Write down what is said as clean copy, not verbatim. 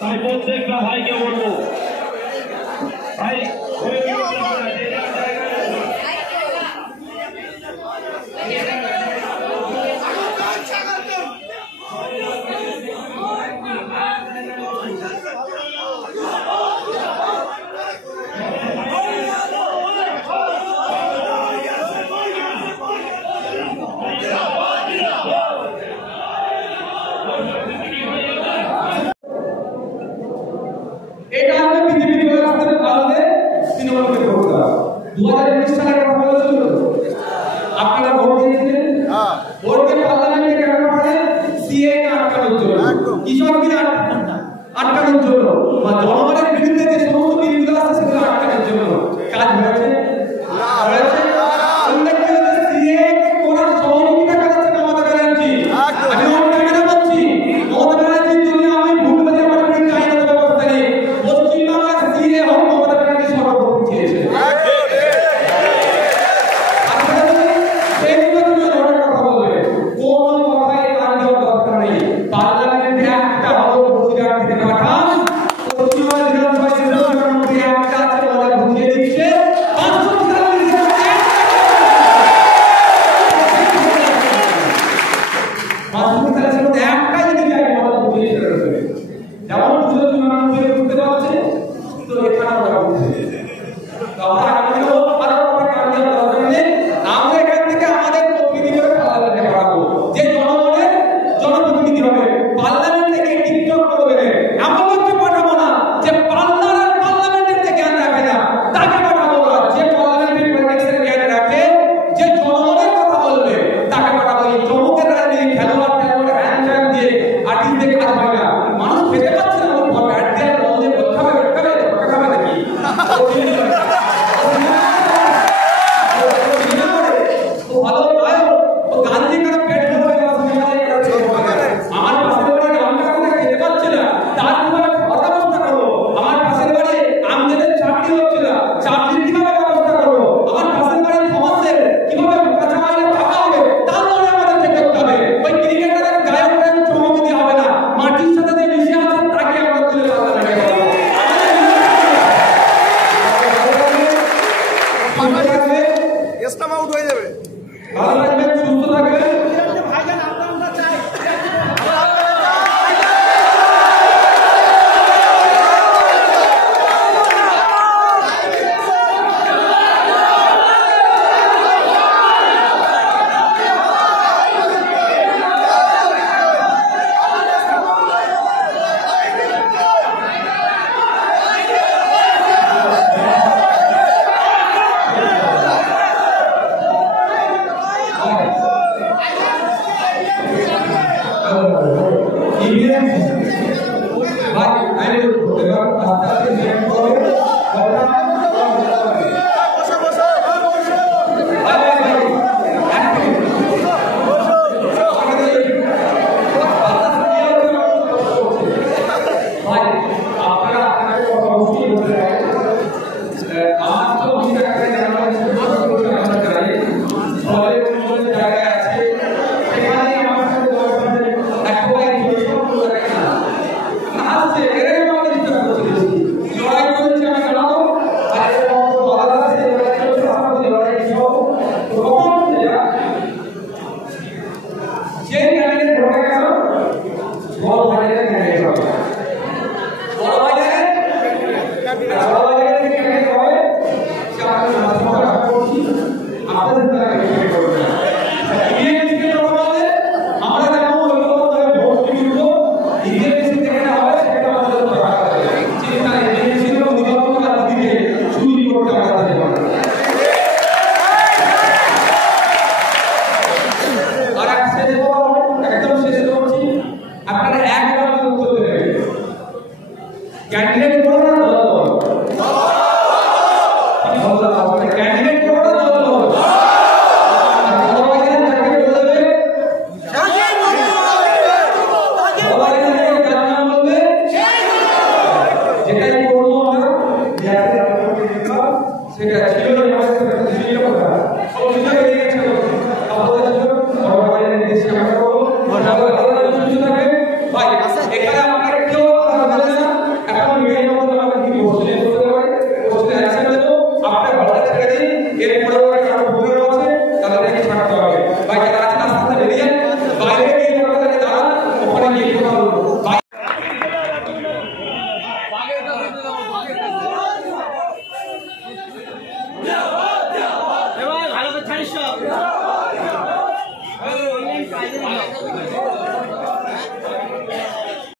তাই প্রত্যেকটা ভাইকে বলবো ভাই এটা আমরা পৃথিবীর রাস্তার কারণে তৃণমূলকে ভোট দেওয়া 2019 সালে কথা বলেছিল আপনারা ভোট দিয়েছিলেন ভোটকে পার্লামেন্টে কেন পাঠালেন সিএ আটকানোর জন্য কিশোর বিরাট আটকানোর জন্য বা জনগণের বিরুদ্ধে যে সমস্ত বিলগুলো আছে সেগুলো আটকানোর জন্য কাজ হয়েছে না হয়েছে সিএ করার সহযোগিতা করেছেন মমতা ব্যানার্জি আমি অনেক কেন বলছি মমতা ব্যানার্জির জন্য আমি ভোট দিতে পারবো না আইনত ব্যবস্থা নেই পশ্চিমবাংলার সিএ হোক মমতা ব্যানার্জি সর্বপ্রথম চেয়েছে একদম শেষ